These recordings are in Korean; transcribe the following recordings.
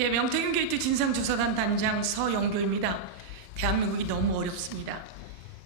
예, 명태균 게이트 진상조사단 단장 서영교입니다. 대한민국이 너무 어렵습니다.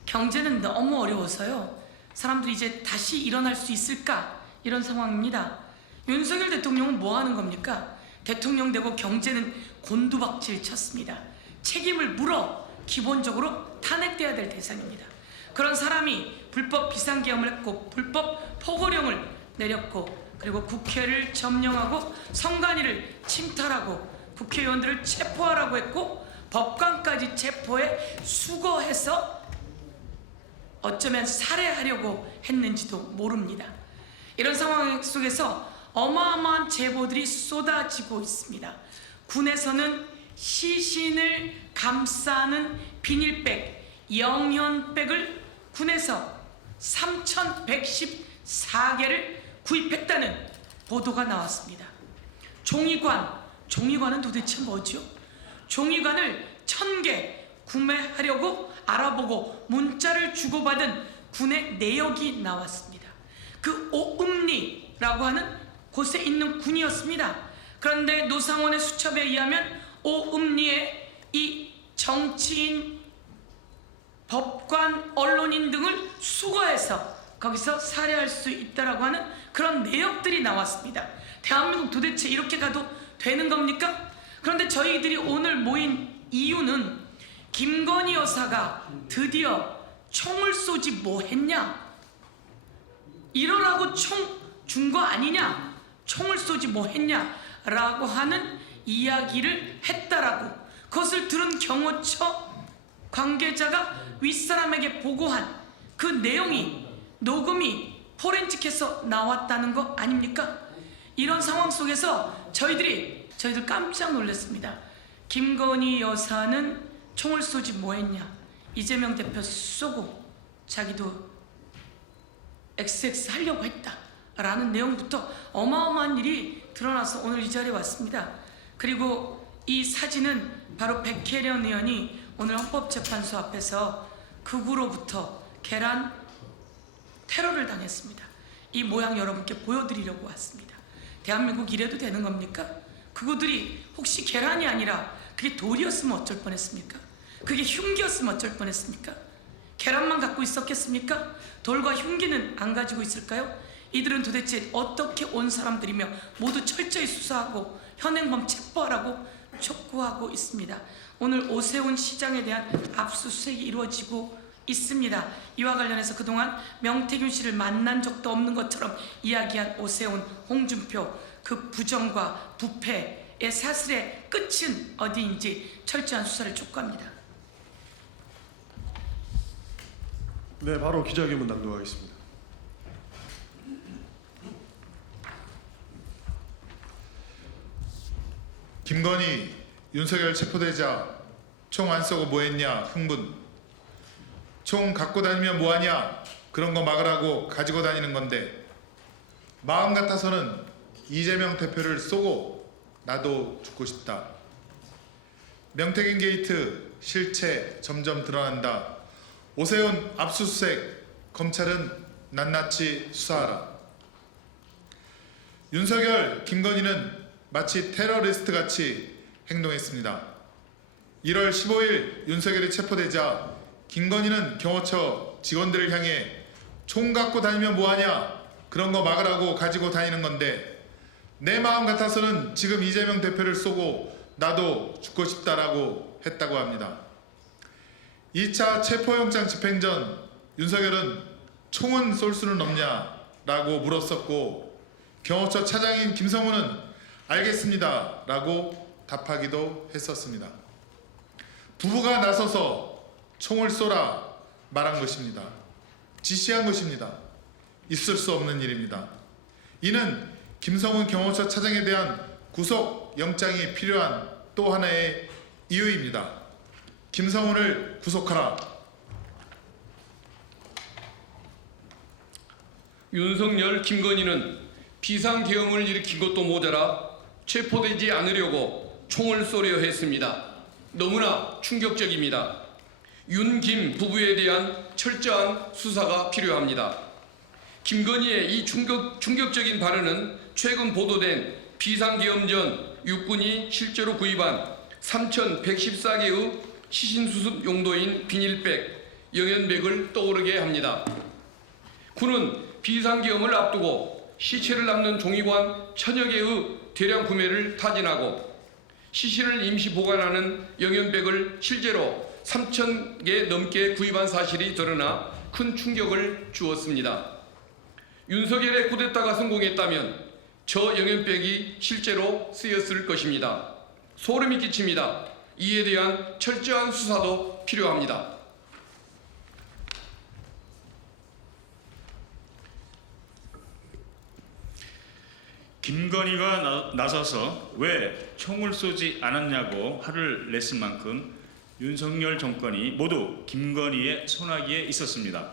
경제는 너무 어려워서요. 사람들이 이제 다시 일어날 수 있을까? 이런 상황입니다. 윤석열 대통령은 뭐 하는 겁니까? 대통령 되고 경제는 곤두박질 쳤습니다. 책임을 물어 기본적으로 탄핵돼야 될 대상입니다. 그런 사람이 불법 비상계엄을 했고 불법 포고령을 내렸고 그리고 국회를 점령하고 선관위를 침탈하고 국회의원들을 체포하라고 했고 법관까지 체포해 수거해서 어쩌면 살해하려고 했는지도 모릅니다. 이런 상황 속에서 어마어마한 제보들이 쏟아지고 있습니다. 군에서는 시신을 감싸는 비닐백, 영현백을 군에서 3,114개를 구입했다는 보도가 나왔습니다. 종이관은 도대체 뭐죠? 종이관을 1,000개 구매하려고 알아보고 문자를 주고받은 군의 내역이 나왔습니다. 그 오읍리라고 하는 곳에 있는 군이었습니다. 그런데 노상원의 수첩에 의하면 오읍리에 이 정치인, 법관, 언론인 등을 수거해서 거기서 살해할 수 있다라고 하는 그런 내역들이 나왔습니다. 대한민국 도대체 이렇게 가도 되는 겁니까? 그런데 저희들이 오늘 모인 이유는 김건희 여사가 드디어 총을 쏘지 뭐 했냐? 이러라고 총 준 거 아니냐? 총을 쏘지 뭐 했냐? 라고 하는 이야기를 했다라고 그것을 들은 경호처 관계자가 윗사람에게 보고한 그 내용이 녹음이 포렌식해서 나왔다는 거 아닙니까? 이런 상황 속에서 저희들 깜짝 놀랐습니다. 김건희 여사는 총을 쏘지 뭐 했냐? 이재명 대표 쏘고 자기도 XX 하려고 했다 라는 내용부터 어마어마한 일이 드러나서 오늘 이 자리에 왔습니다. 그리고 이 사진은 바로 백혜련 의원이 오늘 헌법재판소 앞에서 극우로부터 계란 테러를 당했습니다. 이 모양 여러분께 보여드리려고 왔습니다. 대한민국 이래도 되는 겁니까? 극우들이 혹시 계란이 아니라 그게 돌이었으면 어쩔 뻔했습니까? 그게 흉기였으면 어쩔 뻔했습니까? 계란만 갖고 있었겠습니까? 돌과 흉기는 안 가지고 있을까요? 이들은 도대체 어떻게 온 사람들이며 모두 철저히 수사하고 현행범 체포하라고 촉구하고 있습니다. 오늘 오세훈 시장에 대한 압수수색이 이루어지고 있습니다. 이와 관련해서 그동안 명태균 씨를 만난 적도 없는 것처럼 이야기한 오세훈, 홍준표 그 부정과 부패의 사슬의 끝은 어디인지 철저한 수사를 촉구합니다. 네, 바로 기자회견문 낭독하겠습니다. 김건희, 윤석열 체포되자 총 안 쏘고 뭐했냐 흥분. 총 갖고 다니면 뭐하냐 그런 거 막으라고 가지고 다니는 건데 마음 같아서는 이재명 대표를 쏘고 나도 죽고 싶다. 명태균 게이트 실체 점점 드러난다. 오세훈 압수수색 검찰은 낱낱이 수사하라. 윤석열, 김건희는 마치 테러리스트 같이 행동했습니다. 1월 15일 윤석열이 체포되자 김건희는 경호처 직원들을 향해 총 갖고 다니면 뭐하냐 그런 거 막으라고 가지고 다니는 건데 내 마음 같아서는 지금 이재명 대표를 쏘고 나도 죽고 싶다라고 했다고 합니다. 2차 체포영장 집행 전 윤석열은 총은 쏠 수는 없냐라고 물었었고 경호처 차장인 김성훈은 알겠습니다 라고 답하기도 했었습니다. 부부가 나서서 총을 쏘라 말한 것입니다. 지시한 것입니다. 있을 수 없는 일입니다. 이는 김성훈 경호처 차장에 대한 구속영장이 필요한 또 하나의 이유입니다. 김성훈을 구속하라. 윤석열, 김건희는 비상계엄을 일으킨 것도 모자라 체포되지 않으려고 총을 쏘려 했습니다. 너무나 충격적입니다. 윤, 김 부부에 대한 철저한 수사가 필요합니다. 김건희의 이 충격적인 발언은 최근 보도된 비상계엄 전 육군이 실제로 구입한 3,114개의 시신수습 용도인 비닐백, 영연백을 떠오르게 합니다. 군은 비상계엄을 앞두고 시체를 남는 종이관 1,000여 개의 대량 구매를 타진하고 시신을 임시 보관하는 영연백을 실제로 3,000개 넘게 구입한 사실이 드러나 큰 충격을 주었습니다. 윤석열의 쿠데타가 성공했다면 저 영연백이 실제로 쓰였을 것입니다. 소름이 끼칩니다. 이에 대한 철저한 수사도 필요합니다. 김건희가 나서서 왜 총을 쏘지 않았냐고 화를 냈을 만큼 윤석열 정권이 모두 김건희의 손아귀에 있었습니다.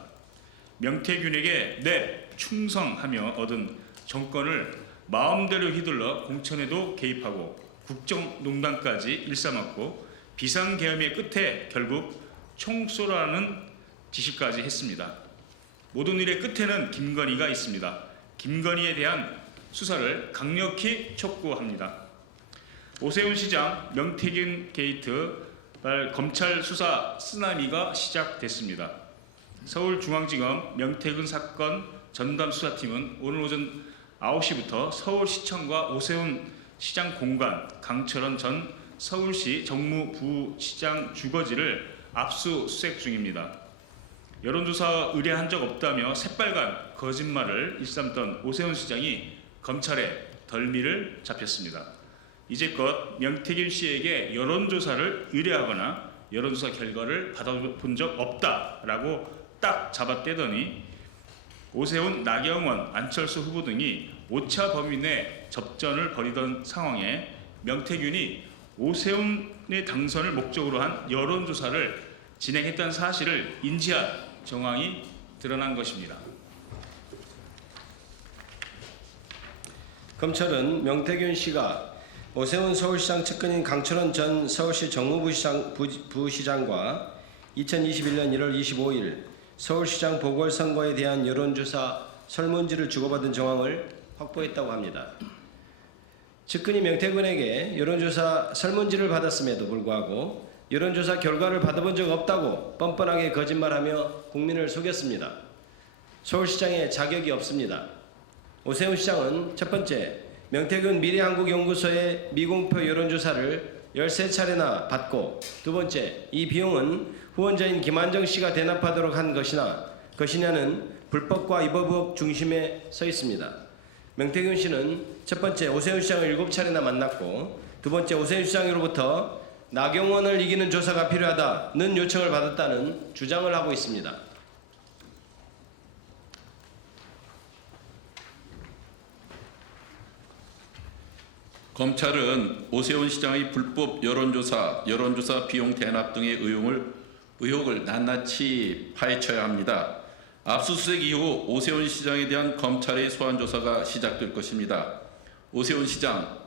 명태균에게 내 충성하며 얻은 정권을 마음대로 휘둘러 공천에도 개입하고 국정농단까지 일삼았고 비상계엄의 끝에 결국 총 쏘라는 지시까지 했습니다. 모든 일의 끝에는 김건희가 있습니다. 김건희에 대한 수사를 강력히 촉구합니다. 오세훈 시장 명태균 게이트 검찰 수사 쓰나미가 시작됐습니다. 서울중앙지검 명태균 사건 전담수사팀은 오늘 오전 9시부터 서울시청과 오세훈 시장 공간, 강철원 전 서울시 정무부시장 주거지를 압수수색 중입니다. 여론조사 의뢰한 적 없다며 새빨간 거짓말을 일삼던 오세훈 시장이 검찰에 덜미를 잡혔습니다. 이제껏 명태균 씨에게 여론조사를 의뢰하거나 여론조사 결과를 받아본 적 없다라고 딱 잡아떼더니 오세훈, 나경원, 안철수 후보 등이 오차 범위 내 접전을 벌이던 상황에 명태균이 오세훈의 당선을 목적으로 한 여론조사를 진행했다는 사실을 인지한 정황이 드러난 것입니다. 검찰은 명태균 씨가 오세훈 서울시장 측근인 강철원 전 서울시 정무부시장과 2021년 1월 25일 서울시장 보궐선거에 대한 여론조사 설문지를 주고받은 정황을 확보했다고 합니다. 측근이 명태균에게 여론조사 설문지를 받았음에도 불구하고 여론조사 결과를 받아본 적 없다고 뻔뻔하게 거짓말하며 국민을 속였습니다. 서울시장에 자격이 없습니다. 오세훈 시장은 첫 번째, 명태균 미래한국연구소의 미공표 여론조사를 13차례나 받고 두 번째, 이 비용은 후원자인 김한정 씨가 대납하도록 한 것이냐는 불법과 위법 의혹 중심에 서 있습니다. 명태균 씨는 첫 번째, 오세훈 시장을 7차례나 만났고 두 번째, 오세훈 시장으로부터 나경원을 이기는 조사가 필요하다는 요청을 받았다는 주장을 하고 있습니다. 검찰은 오세훈 시장의 불법 여론조사 비용 대납 등의 의혹을 낱낱이 파헤쳐야 합니다. 압수수색 이후 오세훈 시장에 대한 검찰의 소환 조사가 시작될 것입니다. 오세훈 시장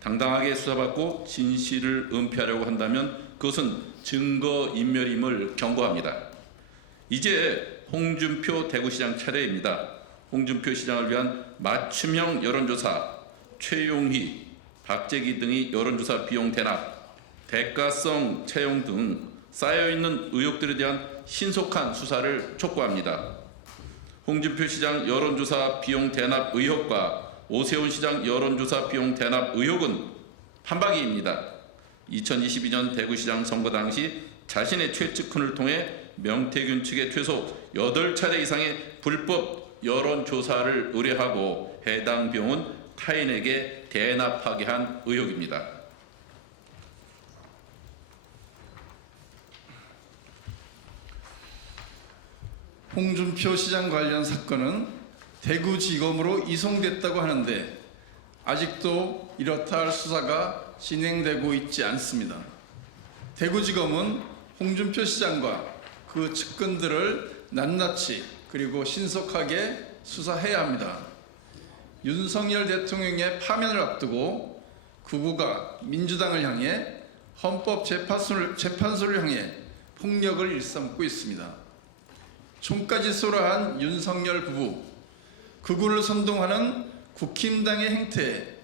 당당하게 수사받고 진실을 은폐하려고 한다면 그것은 증거인멸임을 경고합니다. 이제 홍준표 대구시장 차례입니다. 홍준표 시장을 위한 맞춤형 여론조사, 최용희, 박재기 등의 여론조사 비용 대납, 대가성 채용 등 쌓여있는 의혹들에 대한 신속한 수사를 촉구합니다. 홍준표 시장 여론조사 비용 대납 의혹과 오세훈 시장 여론조사 비용 대납 의혹은 판박이입니다. 2022년 대구시장 선거 당시 자신의 최측근을 통해 명태균 측에 최소 8차례 이상의 불법 여론조사를 의뢰하고 해당 비용은 타인에게 대납하게 한 의혹입니다. 홍준표 시장 관련 사건은 대구지검으로 이송됐다고 하는데 아직도 이렇다 할 수사가 진행되고 있지 않습니다. 대구지검은 홍준표 시장과 그 측근들을 낱낱이 그리고 신속하게 수사해야 합니다. 윤석열 대통령의 파면을 앞두고 극우가 민주당을 향해 헌법재판소를 향해 폭력을 일삼고 있습니다. 총까지 쏘라 한 윤석열 부부, 극우를 선동하는 국힘당의 행태에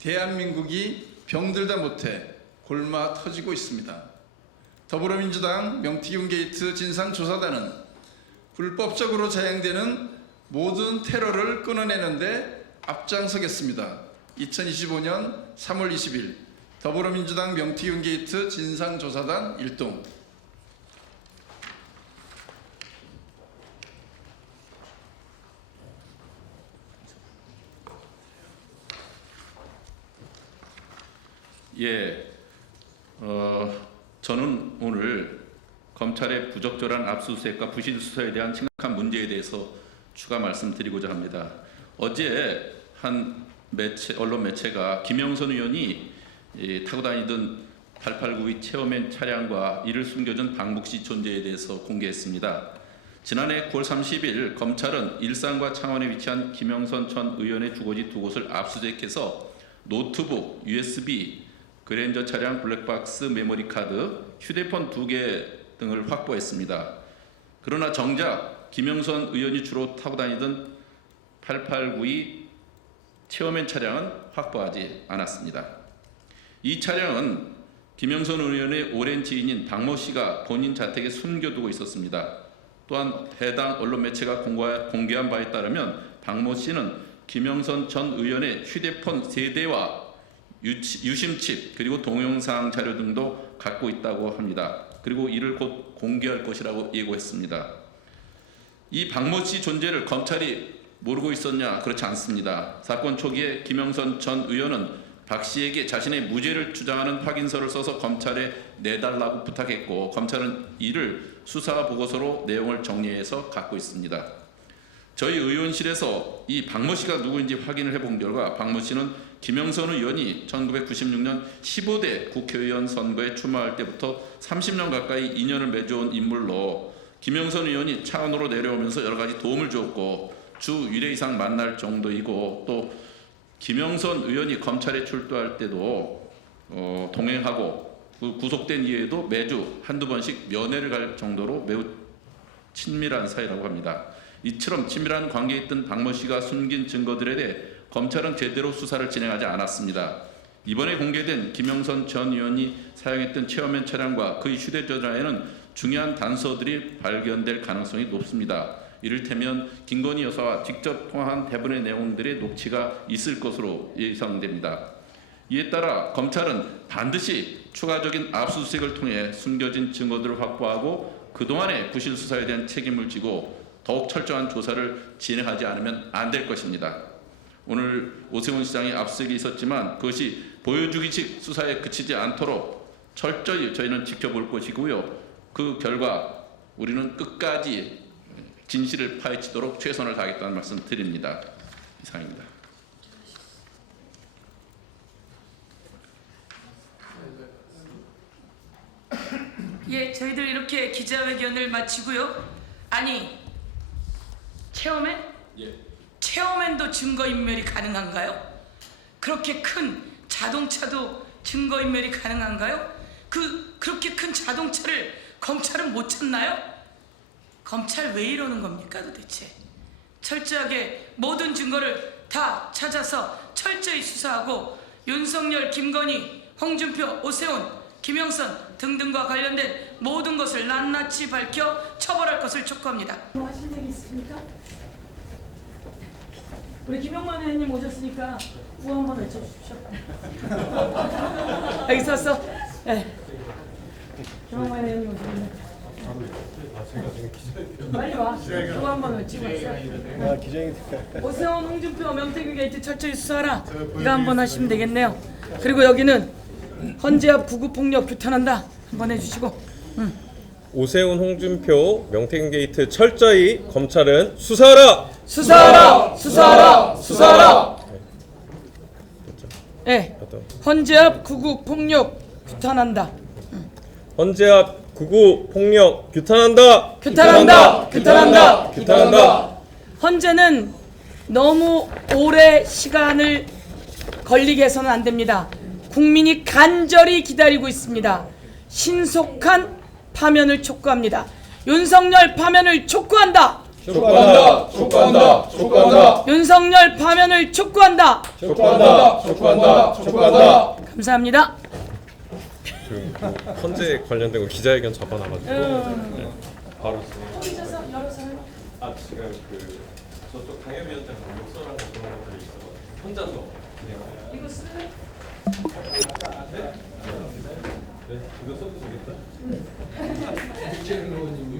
대한민국이 병들다 못해 골마 터지고 있습니다. 더불어민주당 명태균 게이트 진상조사단은 불법적으로 자행되는 모든 테러를 끊어내는데 앞장서겠습니다. 2025년 3월 20일 더불어민주당 명태균 게이트 진상조사단 1동. 예, 저는 오늘 검찰의 부적절한 압수수색과 부실 수사에 대한 심각한 문제에 대해서 추가 말씀드리고자 합니다. 어제 한 언론 매체가 김영선 의원이 타고 다니던 889의 체어맨 차량과 이를 숨겨준 박모 씨 존재에 대해서 공개했습니다. 지난해 9월 30일 검찰은 일산과 창원에 위치한 김영선 전 의원의 주거지 두 곳을 압수수색해서 노트북, USB, 그랜저 차량 블랙박스 메모리 카드, 휴대폰 2개 등을 확보했습니다. 그러나 정작 김영선 의원이 주로 타고 다니던 8892 체어맨 차량은 확보하지 않았습니다. 이 차량은 김영선 의원의 오랜 지인인 박모 씨가 본인 자택에 숨겨두고 있었습니다. 또한 해당 언론 매체가 공개한 바에 따르면 박모 씨는 김영선 전 의원의 휴대폰 3대와 유심칩 그리고 동영상 자료 등도 갖고 있다고 합니다. 그리고 이를 곧 공개할 것이라고 예고했습니다. 이 박모 씨 존재를 검찰이 모르고 있었냐? 그렇지 않습니다. 사건 초기에 김영선 전 의원은 박 씨에게 자신의 무죄를 주장하는 확인서를 써서 검찰에 내달라고 부탁했고 검찰은 이를 수사 보고서로 내용을 정리해서 갖고 있습니다. 저희 의원실에서 이 박모 씨가 누구인지 확인을 해본 결과 박모 씨는 김영선 의원이 1996년 15대 국회의원 선거에 출마할 때부터 30년 가까이 인연을 맺어온 인물로 김영선 의원이 창원으로 내려오면서 여러 가지 도움을 주었고 주 1회 이상 만날 정도이고 또 김영선 의원이 검찰에 출두할 때도 동행하고 구속된 이후에도 매주 한두 번씩 면회를 갈 정도로 매우 친밀한 사이라고 합니다. 이처럼 친밀한 관계에 있던 박모 씨가 숨긴 증거들에 대해 검찰은 제대로 수사를 진행하지 않았습니다. 이번에 공개된 김영선 전 의원이 사용했던 체어맨 차량과 그의 휴대전화에는 중요한 단서들이 발견될 가능성이 높습니다. 이를테면 김건희 여사와 직접 통화한 대부분의 내용들의 녹취가 있을 것으로 예상됩니다. 이에 따라 검찰은 반드시 추가적인 압수수색을 통해 숨겨진 증거들을 확보하고 그동안의 부실 수사에 대한 책임을 지고 더욱 철저한 조사를 진행하지 않으면 안 될 것입니다. 오늘 오세훈 시장의 압수수색이 있었지만 그것이 보여주기식 수사에 그치지 않도록 철저히 저희는 지켜볼 것이고요. 그 결과 우리는 끝까지 진실을 파헤치도록 최선을 다하겠다는 말씀 드립니다. 이상입니다. 예, 저희들 이렇게 기자회견을 마치고요. 아니, 체어맨? 예. 체어맨도 증거인멸이 가능한가요? 그렇게 큰 자동차도 증거인멸이 가능한가요? 그렇게 큰 자동차를 검찰은 못 찾나요? 검찰 왜 이러는 겁니까 도대체? 철저하게 모든 증거를 다 찾아서 철저히 수사하고 윤석열, 김건희, 홍준표, 오세훈, 김영선 등등과 관련된 모든 것을 낱낱이 밝혀 처벌할 것을 촉구합니다. 뭐 하실 얘기 있습니까? 우리 김영만 의원님 오셨으니까 구호 한번 외쳐주십시오. 여기 있었어? 네. 김영만 의원님 오셨는데 빨리 와. 구호 한번 외치고 왔어요. 오세훈, 홍준표, 명태균 게이트 철저히 수사하라. 이거 한번 하시면 되겠네요. 그리고 여기는 헌재합 구구폭력 규탄한다. 한번 해주시고. 오세훈, 홍준표, 명태균 게이트 철저히 검찰은 수사하라! 수사하라! 수사하라! 수사하라! 네. 헌재합 구구폭력 규탄한다. 헌재합 구구 폭력 규탄한다! 규탄한다! 규탄한다! 규탄한다! 헌재는 너무 오래 시간을 걸리게 해서는 안 됩니다. 국민이 간절히 기다리고 있습니다. 신속한 파면을 촉구합니다. 윤석열 파면을 촉구한다. 촉구한다! 촉구한다! 촉구한다! 윤석열 파면을 촉구한다. 촉구한다! 촉구한다! 촉구한다! 감사합니다. 감사합니다. 지금 그 헌재 관련된 거 기자회견 잡아놔가지고 네, 바로 혼자서 열어서 지금 그 저쪽 당협위원장 욕설한 거 그런 것들이 있어 혼자서 이거 쓸래? 네, 이거 써도 되겠다.